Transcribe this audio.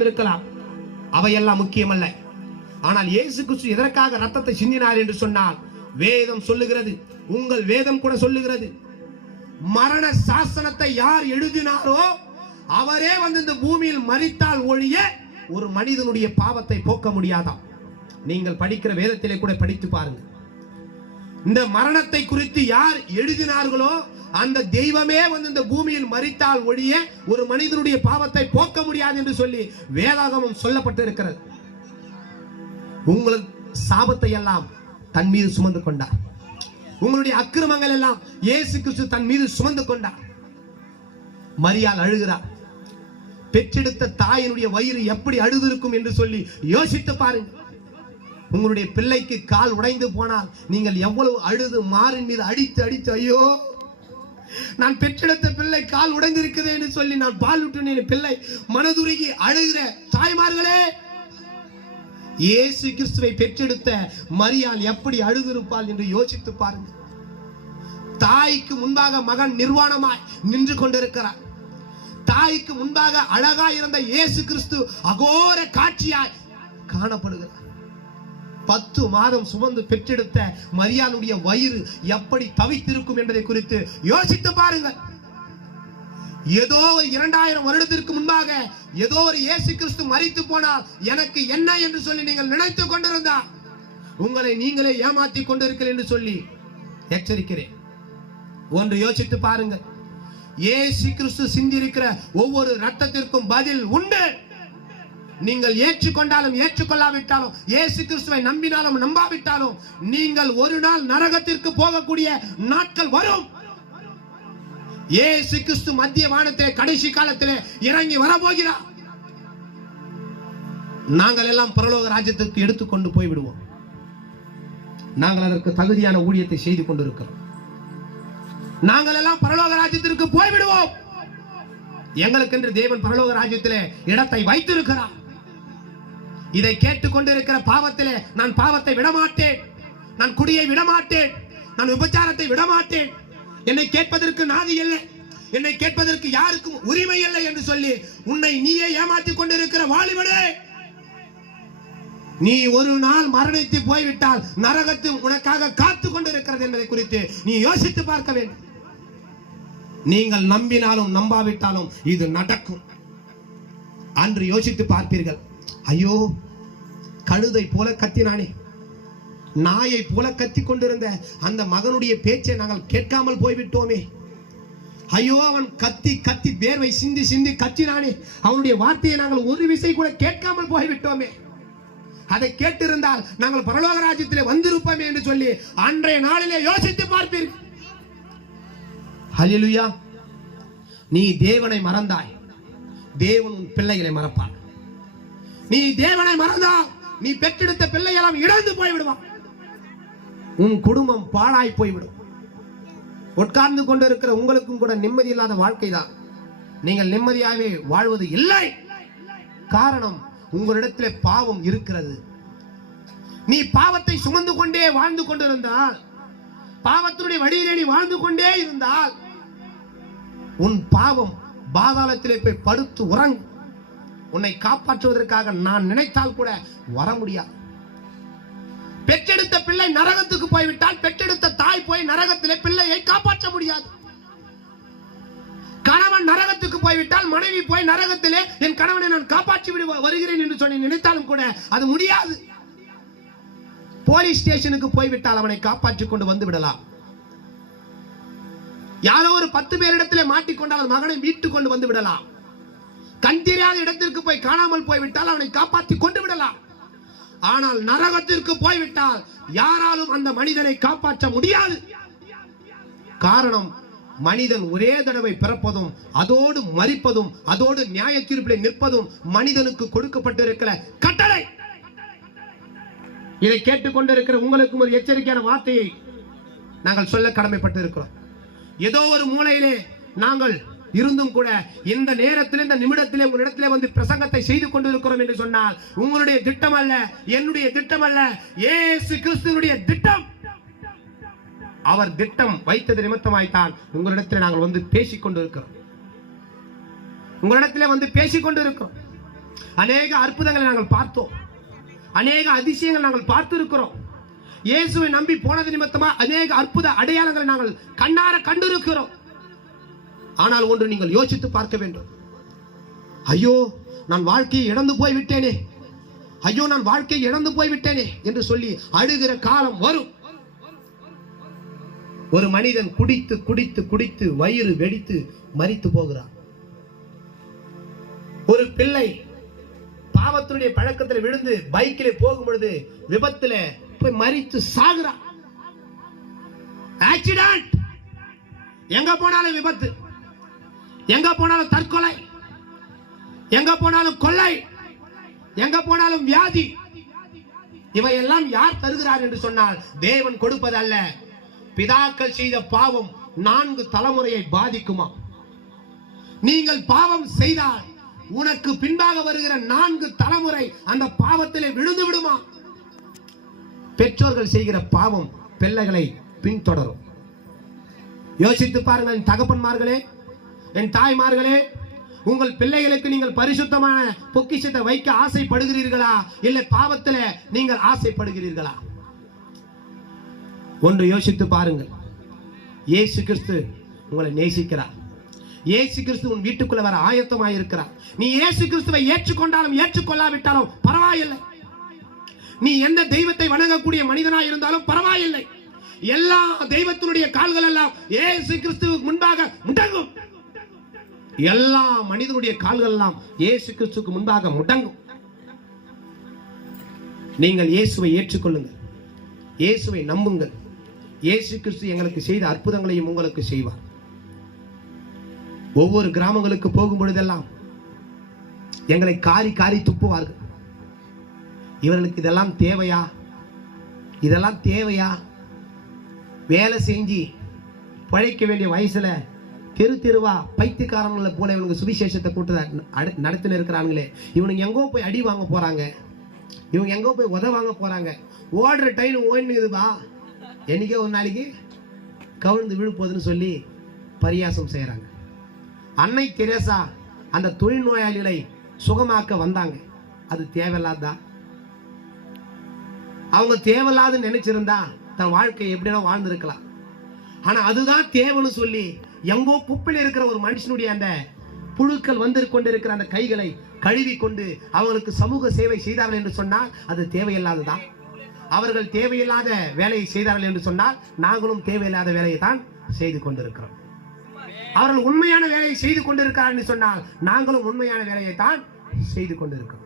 இருக்கலாம். அவையெல்லாம் முக்கியமல்ல. ஆனால் இயேசு கிறிஸ்து எதற்காக ரத்தத்தை சிந்தினார் என்று சொன்னால் வேதம் சொல்லுகிறது. உங்கள் வேதம் கூட சொல்லுகிறது. மரண சாசனத்தை யார் எழுதினாரோ அவரே வந்து இந்த பூமியில் மறித்தால் ஒழிய ஒரு மனிதனுடைய பாவத்தை போக்க முடியாதாம் நீங்கள் படிக்கிற வேதத்திலே கூட படித்து பாருங்க இந்த மரணத்தை குறித்து யார் எழுதினார்களோ அந்த தெய்வமே வந்து இந்த பூமியில் மறித்தால் ஒழிய ஒரு மனிதனுடைய பாவத்தை போக்க முடியாது என்று சொல்லி வேதாகமம் சொல்லப்பட்டிருக்கிறது. உங்கள் சாபத்தை எல்லாம் தன் மீது சுமந்து கொண்டார். உங்களுடைய அக்கிரமங்கள் எல்லாம் இயேசு கிறிஸ்து தன் மீது சுமந்து கொண்டார். மரியாள் அழுகிறார். பெற்றெடுத்த தாயினுடைய வயிறு எப்படி அழுதிருக்கும் என்று சொல்லி யோசித்து பாருங்கள். உங்களுடைய பிள்ளைக்கு கால் உடைந்து போனால் நீங்கள் எவ்வளவு அழுது மாறின் மீது அடித்து அடித்து ஐயோ! நான் பெற்றெடுத்த பிள்ளை கால் உடைந்திருக்குது என்று சொல்லி நான் பால் விட்டுனேன் பிள்ளை. மனதுருகி அழுகிற தாய்மார்களே இயேசு கிறிஸ்துவை பெற்றெடுத்த மரியால் எப்படி அழுதிருப்பாள் என்று யோசித்து பாருங்க தாய்க்கு முன்பாக மகன் நிர்வாணமாய் நின்று கொண்டிருக்கிறார். தாய்க்கு முன்பாக அழகாய் இருந்த இயேசு கிறிஸ்து அகோர காட்சியாய் காணப்படுகிறார். பத்து மாதம் சுமந்து பெற்றெடுத்த மரியாளுடைய வயிறு எப்படி தவித்திருக்கும் என்பதை குறித்து யோசித்து பாருங்கள். ஏதோ ஒரு இரண்டாயிரம் வருடத்திற்கு முன்பாக ஏதோ ஒரு இயேசு கிறிஸ்து மறித்து போனால் எனக்கு என்ன என்று சொல்லி நீங்கள் நினைத்துக் கொண்டிருந்தா உங்களை நீங்களே ஏமாற்றிக் கொண்டிருக்கிறேன் என்று சொல்லி எச்சரிக்கிறேன். ஒன்று யோசித்து பாருங்கள். இயேசு கிறிஸ்து சிந்திருக்கிற ஒவ்வொரு ரத்தத்திற்கும் பதில் உண்டு. நீங்கள் ஏற்றுக்கொண்டாலும் ஏற்றுக்கொள்ளாவிட்டாலும் இயேசு கிறிஸ்துவை நம்பினாலும் நம்பாவிட்டாலும் நீங்கள் ஒரு நாள் நரகத்திற்கு போகக்கூடிய நாட்கள் வரும். இயேசு கிறிஸ்து மத்திய வானத்திலே கடைசி காலத்திலே இறங்கி வரப்போகிறார். நாங்கள் எல்லாம் பரலோக ராஜ்யத்திற்கு எடுத்துக்கொண்டு போய்விடுவோம். நாங்கள் அதற்கு தகுதியான ஊழியத்தை செய்து கொண்டிருக்கிறோம். நாங்கள் எல்லாம் பரலோக ராஜ்யத்திற்கு போய்விடுவோம். எங்களுக்கு என்று தேவன் பரலோக ராஜ்யத்திலே இடத்தை வைத்திருக்கிறார். இதை கேட்டுக்கொண்டிருக்கிற பாவத்திலே நான் பாவத்தை விடமாட்டேன். நான் குடியை விடமாட்டேன். நான் விபச்சாரத்தை விடமாட்டேன். என்னை கேட்பதற்கு நாதி இல்லை. என்னை கேட்பதற்கு யாருக்கும் உரிமை இல்லை என்று சொல்லி உன்னை நீயே ஏமாற்றிக் கொண்டிருக்கிற வாலிபனே! நீ ஒரு நாள் மரணித்து போய்விட்டால் நரகத்து உனக்காக காத்து கொண்டிருக்கிறது என்பதை குறித்து நீ யோசித்து பார்க்க வேண்டும். நீங்கள் நம்பினாலும் நம்பாவிட்டாலும் இது நடக்கும். அன்று யோசித்து பார்ப்பீர்கள். ஐயோ கழுதை போல கத்தினானே. நாயை போல கத்தி கொண்டிருந்த அந்த மகனுடைய பேச்சை நாங்கள் கேட்காமல் போய்விட்டோமே. ஐயோ அவன் கத்தி கத்தி வேர்வை சிந்தி சிந்தி கத்தினானே. அவனுடைய வார்த்தையை நாங்கள் ஒரு விசை கூட கேட்காமல் போய்விட்டோமே. அதை கேட்டிருந்தால் நாங்கள் பரலோக ராஜ்யத்திலே வந்திருப்போமே என்று சொல்லி அன்றைய நாளிலே யோசித்து பார்ப்பீர்கள் ஹalleluya. நீ தேவனை மறந்தாய். தேவன் உன் பிள்ளைகளை மறப்பான் நீ தேவனை மறந்தா நீ பெற்றெடுத்த பிள்ளையெல்லாம் இழந்து போய்விடுவான் உன் குடும்பம் பாழாய் போய்விடும். உட்கார்ந்து கொண்டிருக்கிற உங்களுக்கும் கூட நிம்மதி இல்லாத வாழ்க்கை தான். நீங்கள் நிம்மதியாகவே வாழ்வது இல்லை. காரணம் உங்களிடத்தில் பாவம் இருக்கிறது. நீ பாவத்தை சுமந்து கொண்டே வாழ்ந்து கொண்டிருந்தால் பாவத்தினுடைய வழியிலே நீ வாழ்ந்து கொண்டே இருந்தால் உன் பாவம் பாதாளத்திலே போய் படுத்து உறங்கும். உன்னை காப்பாற்றுவதற்காக நான் நினைத்தால் கூட வர முடியாது. பெற்றெடுத்த பிள்ளை நரகத்துக்கு போய்விட்டால் பெற்றெடுத்த தாய் போய் நரகத்திலே பிள்ளையை காப்பாற்ற முடியாது. கணவன் நரகத்துக்கு போய்விட்டால் மனைவி போய் நரகத்திலே என் கணவனை நான் காப்பாற்றி விடு வருகிறேன் என்று சொல்லி நினைத்தாலும் கூட அது முடியாது. போலீஸ் ஸ்டேஷனுக்கு போய்விட்டால் அவனை காப்பாற்றிக் கொண்டு வந்து விடலாம். யாரோ ஒரு பத்து பேரிடத்திலே மாட்டிக்கொண்டால் மகனை மீட்டு கொண்டு வந்து விடலாம். கண் தெரியாத இடத்திற்கு போய் காணாமல் போய்விட்டால் அவனை காப்பாற்றி கொண்டு விடலாம் ஆனால் நரகத்திற்கு போய்விட்டால் யாராலும் அந்த மனிதனை காப்பாற்ற முடியாது. காரணம் மனிதன் ஒரே தடவை பிறப்பதும் அதோடு மறிப்பதும் அதோடு நியாய தீர்ப்பிலே நிற்பதும் மனிதனுக்கு கொடுக்கப்பட்டிருக்கிற கட்டளை. இதை கேட்டுக்கொண்டிருக்கிற உங்களுக்கும் ஒரு எச்சரிக்கையான வார்த்தையை நாங்கள் சொல்ல கடமைப்பட்டு இருக்கிறோம் ஏதோ ஒரு மூலையிலே நாங்கள் இருந்தும் கூட இந்த நேரத்தில் இந்த நிமிடத்திலே உங்களிடத்திலே வந்து பிரசங்கத்தை செய்து கொண்டிருக்கிறோம் என்று சொன்னால் உங்களுடைய திட்டம் அல்ல என்னுடைய திட்டம் அல்ல ஏசு கிறிஸ்துவனுடைய திட்டம். அவர் திட்டம் வைத்தது நிமித்தமாய்த்தான் உங்களிடத்தில் நாங்கள் வந்து பேசிக் கொண்டிருக்கிறோம் உங்களிடத்திலே வந்து பேசிக் கொண்டிருக்கிறோம் அநேக அற்புதங்களை நாங்கள் பார்த்தோம். அநேக அதிசயங்கள் நாங்கள் பார்த்திருக்கிறோம். இயேசுவை நம்பி போனது நிமித்தமா அநேக அற்புத அடையாளங்களை நாங்கள் கண்ணார கண்டிருக்கிறோம். ஆனால் ஒன்று நீங்கள் யோசித்து பார்க்க வேண்டும். ஐயோ நான் வாழ்க்கையை இழந்து போய் விட்டேனே ஐயோ நான் வாழ்க்கையை இழந்து போய் விட்டேனே என்று சொல்லி அழுகிற காலம் வரும். ஒரு மனிதன் குடித்து குடித்து குடித்து வயிறு வெடித்து மறித்து போகிறான். ஒரு பிள்ளை பாவத்தினுடைய பழக்கத்தில் விழுந்து பைக்கில் போகும் பொழுது விபத்துல போய் மறித்து சாகுறான். ஆக்சிடென்ட் எங்க போனாலும் விபத்து. எங்க போனாலும் தற்கொலை? எங்க போனாலும் கொள்ளை? எங்க போனாலும் வியாதி? இவையெல்லாம் யார் தருகிறார் என்று சொன்னால் தேவன் கொடுப்பதல்ல. பிதாக்கள் செய்த பாவம் நான்கு தலைமுறையை பாதிக்குமா? நீங்கள் பாவம் செய்தால் உனக்கு பின்பாக வருகிற நான்கு தலைமுறை அந்த பாவத்திலே விழுந்து விடுமா? பெற்றோர்கள் செய்கிற பாவம் பிள்ளைகளை பின்தொடரும். யோசித்து பாருங்கள் என் தகப்பன்மார்களே என் தாய்மார்களே உங்கள் பிள்ளைகளுக்கு நீங்கள் பரிசுத்தமான பொக்கிஷத்தை வைக்க ஆசைப்படுகிறீர்களா? இல்லை பாவத்தில் நீங்கள் ஆசைப்படுகிறீர்களா? ஒன்று யோசித்து பாருங்கள். ஏசு கிறிஸ்து உங்களை நேசிக்கிறார். ஏசு கிறிஸ்து உன் வீட்டுக்குள்ள வர ஆயத்தமாக இருக்கிறார். நீ ஏசு கிறிஸ்துவை ஏற்றுக்கொண்டாலும் ஏற்றுக்கொள்ளாவிட்டாலும் பரவாயில்லை. நீ எந்த தெய்வத்தை வணங்கக்கூடிய மனிதனாக இருந்தாலும் பரவாயில்லை. எல்லா தெய்வத்தினுடைய கால்கள் எல்லாம் ஏசு கிறிஸ்துவுக்கு முன்பாக முடங்கும். எல்லா மனிதனுடைய கால்கள் எல்லாம் இயேசு கிறிஸ்துக்கு முன்பாக முடங்கும். நீங்கள் இயேசுவை ஏற்றுக்கொள்ளுங்கள். இயேசுவை நம்புங்கள். இயேசு கிறிஸ்து எங்களுக்கு செய்த அற்புதங்களையும் உங்களுக்கு செய்வார். ஒவ்வொரு கிராமங்களுக்கு போகும் பொழுதெல்லாம் எங்களை காரி காரி துப்புவார்கள். இவர்களுக்கு இதெல்லாம் தேவையா? இதெல்லாம் தேவையா? வேலை செஞ்சு பழைக்க வேண்டிய வயசுல தெரு தெருவா பைத்தியக்காரங்களை போல இவனுக்கு சுவிசேஷத்தை கூட்டு நடத்தின இருக்கிறாங்களே இவனுக்கு எங்கோ போய் அடி வாங்க போறாங்க. இவங்க எங்கோ போய் உத வாங்க போறாங்க. ஓடுற டைம் ஓடினுக்குதுப்பா என்னைக்கே ஒரு நாளைக்கு கவிழ்ந்து விழுப்போதுன்னு சொல்லி பரியாசம் செய்கிறாங்க அன்னை தெரேசா அந்த தொழில்நோயாளிகளை சுகமாக்க வந்தாங்க. அது தேவையில்லாதா அவங்க தேவையில்லாதுன்னு நினைச்சிருந்தா தன் வாழ்க்கை எப்படின்னா வாழ்ந்திருக்கலாம். ஆனா அதுதான் தேவைன்னு சொல்லி எங்கோ குப்பில் இருக்கிற ஒரு மனுஷனுடைய அந்த புழுக்கள் வந்து கொண்டிருக்கிற அந்த கைகளை கழுவி கொண்டு அவர்களுக்கு சமூக சேவை செய்தார்கள் என்று சொன்னால் அது தேவையில்லாததான் அவர்கள் தேவையில்லாத வேலையை செய்தார்கள் என்று சொன்னால் நாங்களும் தேவையில்லாத வேலையை தான் செய்து கொண்டிருக்கிறோம். அவர்கள் உண்மையான வேலையை செய்து கொண்டிருக்கிறார் என்று சொன்னால் நாங்களும் உண்மையான வேலையை தான் செய்து கொண்டிருக்கிறோம்.